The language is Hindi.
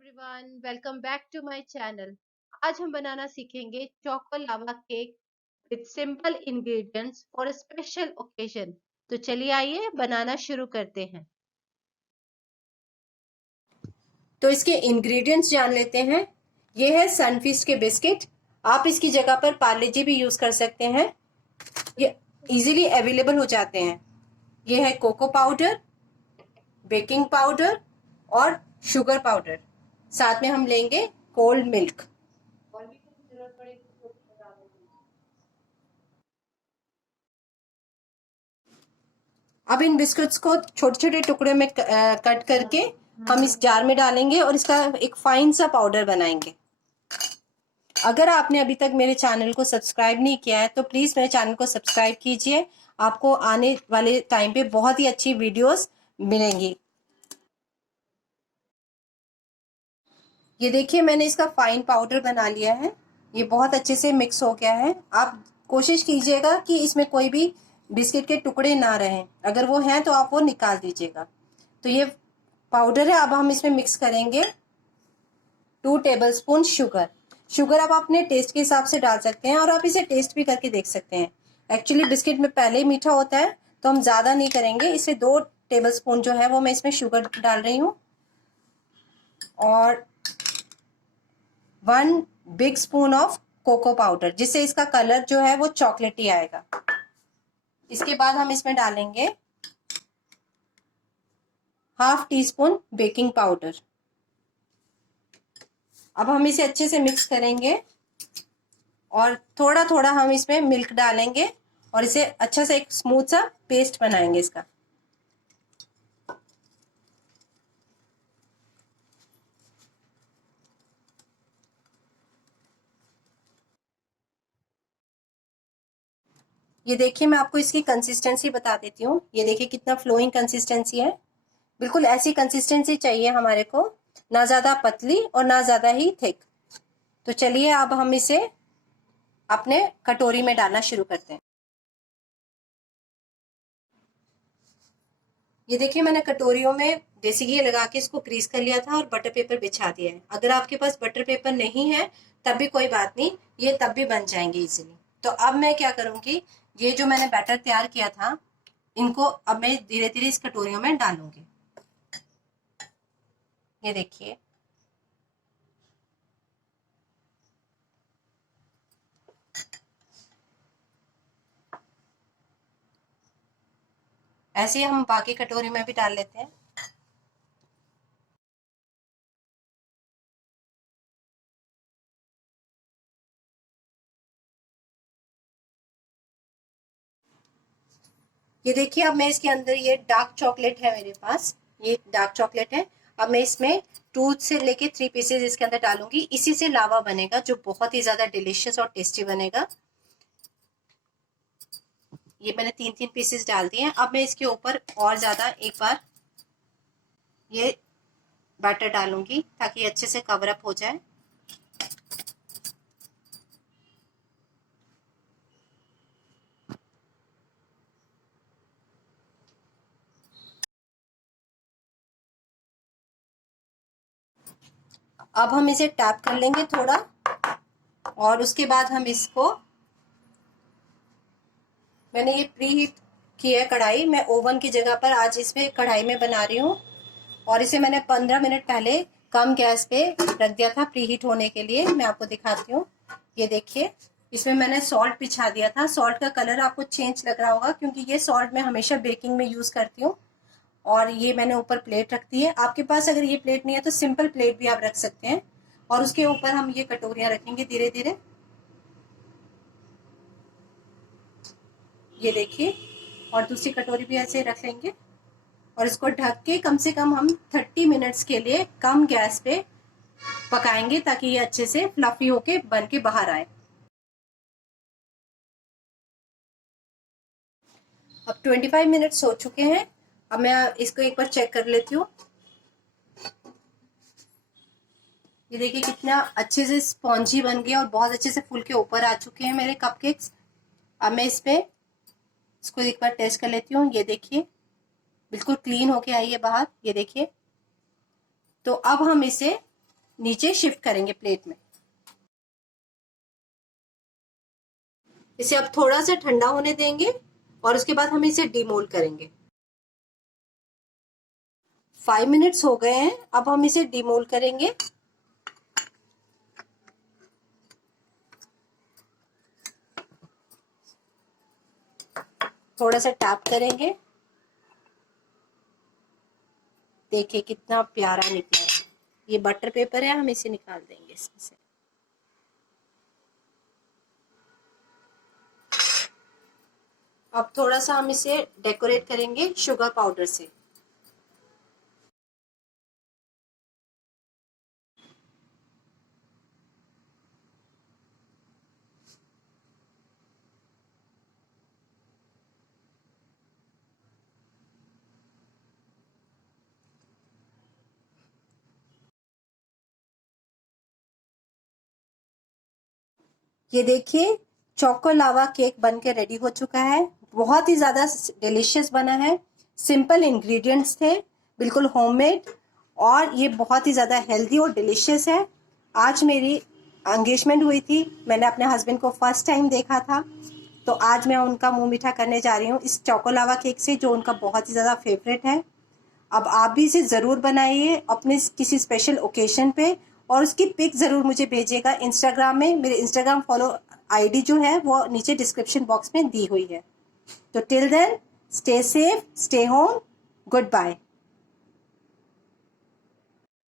Everyone, welcome back to my channel. आज हम बनाना सीखेंगे choco lava cake with simple ingredients for a special occasion. तो चलिए आइए बनाना शुरू करते हैं। तो इसके इंग्रेडिएंट्स जान लेते हैं। ये है सनफीस्ट के बिस्किट। आप इसकी जगह पर पार्ले जी भी यूज कर सकते हैं, ये इजीली अवेलेबल हो जाते हैं। ये है कोको पाउडर, बेकिंग पाउडर और शुगर पाउडर। साथ में हम लेंगे कोल्ड मिल्क। अब इन बिस्कुट्स को छोटे छोटे टुकड़े में कट करके हम इस जार में डालेंगे और इसका एक फाइन सा पाउडर बनाएंगे। अगर आपने अभी तक मेरे चैनल को सब्सक्राइब नहीं किया है तो प्लीज मेरे चैनल को सब्सक्राइब कीजिए। आपको आने वाले टाइम पे बहुत ही अच्छी वीडियोस मिलेंगी। ये देखिए, मैंने इसका फाइन पाउडर बना लिया है। ये बहुत अच्छे से मिक्स हो गया है। आप कोशिश कीजिएगा कि इसमें कोई भी बिस्किट के टुकड़े ना रहें। अगर वो हैं तो आप वो निकाल दीजिएगा। तो ये पाउडर है। अब हम इसमें मिक्स करेंगे 2 टेबलस्पून शुगर। शुगर आप अपने टेस्ट के हिसाब से डाल सकते हैं और आप इसे टेस्ट भी करके देख सकते हैं। एक्चुअली बिस्किट में पहले ही मीठा होता है तो हम ज़्यादा नहीं करेंगे, इसलिए 2 टेबलस्पून जो है वो मैं इसमें शुगर डाल रही हूँ और 1 big spoon of cocoa powder, जिससे इसका कलर जो है वो चॉकलेटी आएगा। इसके बाद हम इसमें डालेंगे ½ टीस्पून बेकिंग पाउडर। अब हम इसे अच्छे से मिक्स करेंगे और थोड़ा थोड़ा हम इसमें मिल्क डालेंगे और इसे अच्छा से एक स्मूथ सा पेस्ट बनाएंगे इसका। ये देखिए, मैं आपको इसकी कंसिस्टेंसी बता देती हूँ। ये देखिए कितना फ्लोइंग कंसिस्टेंसी है। बिल्कुल ऐसी कंसिस्टेंसी चाहिए हमारे को, ना ज़्यादा पतली और ना ज़्यादा ही थिक। तो चलिए अब हम इसे अपने कटोरी में डालना शुरू करते हैं। ये देखिए, मैंने कटोरियों में देसी घी लगा के इसको ग्रीस कर लिया था और बटर पेपर बिछा दिया है। अगर आपके पास बटर पेपर नहीं है तब भी कोई बात नहीं, ये तब भी बन जाएंगे इजीली। तो अब मैं क्या करूंगी, ये जो मैंने बैटर तैयार किया था इनको अब मैं धीरे धीरे इस कटोरियों में डालूंगी। ये देखिए, ऐसे ही हम बाकी कटोरी में भी डाल लेते हैं। ये देखिए, अब मैं इसके अंदर, ये डार्क चॉकलेट है मेरे पास, ये डार्क चॉकलेट है। अब मैं इसमें 2 से लेके 3 पीसेज इसके अंदर डालूंगी। इसी से लावा बनेगा जो बहुत ही ज्यादा डिलीशियस और टेस्टी बनेगा। ये मैंने 3 पीसेस डाल दिए हैं। अब मैं इसके ऊपर और ज्यादा एक बार ये बैटर डालूंगी ताकि अच्छे से कवर अप हो जाए। अब हम इसे टैप कर लेंगे थोड़ा और उसके बाद हम इसको, मैंने ये प्री हीट की है कढ़ाई, मैं ओवन की जगह पर आज इसमें कढ़ाई में बना रही हूँ और इसे मैंने 15 मिनट पहले कम गैस पे रख दिया था प्री हीट होने के लिए। मैं आपको दिखाती हूँ। ये देखिए, इसमें मैंने सॉल्ट बिछा दिया था। सॉल्ट का कलर आपको चेंज लग रहा होगा क्योंकि ये सॉल्ट मैं हमेशा बेकिंग में यूज करती हूँ। और ये मैंने ऊपर प्लेट रख दी है। आपके पास अगर ये प्लेट नहीं है तो सिंपल प्लेट भी आप रख सकते हैं और उसके ऊपर हम ये कटोरियां रखेंगे धीरे धीरे। ये देखिए, और दूसरी कटोरी भी ऐसे रख लेंगे और इसको ढक के कम से कम हम 30 मिनट्स के लिए कम गैस पे पकाएंगे ताकि ये अच्छे से फ्लफी होके बन के बाहर आए। अब 25 मिनट्स हो चुके हैं। अब मैं इसको एक बार चेक कर लेती हूँ। ये देखिए कितना अच्छे से स्पॉन्जी बन गया और बहुत अच्छे से फूल के ऊपर आ चुके हैं मेरे कपकेक्स। अब मैं इसको एक बार टेस्ट कर लेती हूँ। ये देखिए, बिल्कुल क्लीन होके आई है बाहर। ये देखिए, तो अब हम इसे नीचे शिफ्ट करेंगे प्लेट में। इसे अब थोड़ा सा ठंडा होने देंगे और उसके बाद हम इसे डिमोल्ड करेंगे। 5 मिनट्स हो गए हैं, अब हम इसे डिमोल्ड करेंगे। थोड़ा सा टैप करेंगे, देखिए कितना प्यारा निकला है। ये बटर पेपर है, हम इसे निकाल देंगे इसमें से। अब थोड़ा सा हम इसे डेकोरेट करेंगे शुगर पाउडर से। ये देखिए चोको लावा केक बनके रेडी हो चुका है। बहुत ही ज़्यादा डिलीशियस बना है। सिंपल इंग्रेडिएंट्स थे, बिल्कुल होममेड, और ये बहुत ही ज़्यादा हेल्दी और डिलीशियस है। आज मेरी एंगेजमेंट हुई थी, मैंने अपने हस्बैंड को फर्स्ट टाइम देखा था, तो आज मैं उनका मुंह मीठा करने जा रही हूँ इस चोको लावा केक से, जो उनका बहुत ही ज़्यादा फेवरेट है। अब आप भी इसे ज़रूर बनाइए अपने किसी स्पेशल ओकेशन पे, और उसकी पिक ज़रूर मुझे भेजिएगा इंस्टाग्राम में। मेरे इंस्टाग्राम फॉलो आईडी जो है वो नीचे डिस्क्रिप्शन बॉक्स में दी हुई है। तो till then, stay safe, stay home, good bye.